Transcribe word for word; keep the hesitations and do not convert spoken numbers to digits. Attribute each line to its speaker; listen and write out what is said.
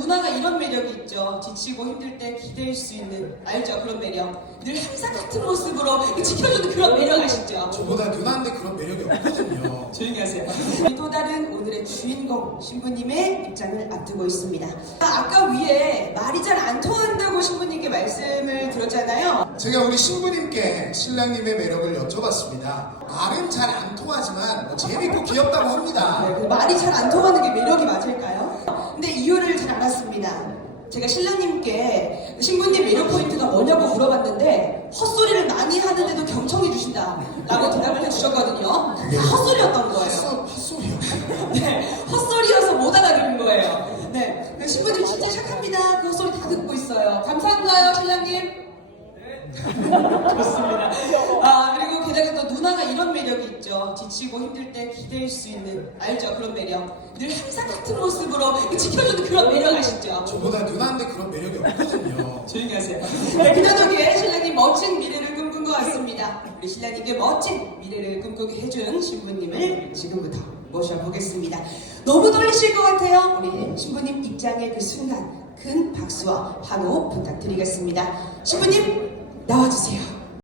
Speaker 1: 누나가 이런 매력이 있죠. 지치고 힘들 때 기댈 수 있는, 알죠? 그런 매력. 늘 항상 같은 모습으로 지켜주는 그런 매력 아시죠?
Speaker 2: 저보다 누나한테 그런 매력이 없거든요.
Speaker 1: 조용히 하세요. 또 다른 오늘의 주인공 신부님의 입장을 앞두고 있습니다. 아까 위에 말이 잘 안 통한다고 신부님께 말씀을 드렸잖아요.
Speaker 2: 제가 우리 신부님께 신랑님의 매력을 여쭤봤습니다. 말은 잘 안 통하지만 뭐 재밌고 귀엽다고 합니다.
Speaker 1: 네, 그 말이 잘 안 통하는 게 매력이 맞을까요? 근데 이유를 잘 알았습니다. 제가 신랑님께 신부님 매력 포인트가 뭐냐고 물어봤는데 헛소리를 많이 하는데도 경청해 주신다 라고 대답을 해주셨거든요. 다 헛소리였던 거예요.
Speaker 2: 헛소, 헛소리요?
Speaker 1: 네, 헛소리여서 못 알아들은 거예요. 네, 신부님 진짜 착합니다. 그 헛소리 다 듣고 있어요. 감사한가요, 신랑님? 좋습니다. 아, 그리고 게다가 또 누나가 이런 매력이 있죠. 지치고 힘들 때 기댈 수 있는, 알죠? 그런 매력. 늘 항상 같은 모습으로 지켜주는 그런 매력 아시죠?
Speaker 2: 저보다 누나한테 그런 매력이 없거든요.
Speaker 1: 조용히 하세요. 네, 그녀덕에 신랑님 멋진 미래를 꿈꾼 것 같습니다. 우리 신랑님께 멋진 미래를 꿈꾸게 해준 신부님을 지금부터 모셔보겠습니다. 너무 떨리실 것 같아요. 우리 신부님 입장의 그 순간 큰 박수와 환호 부탁드리겠습니다. 신부님 나와주세요.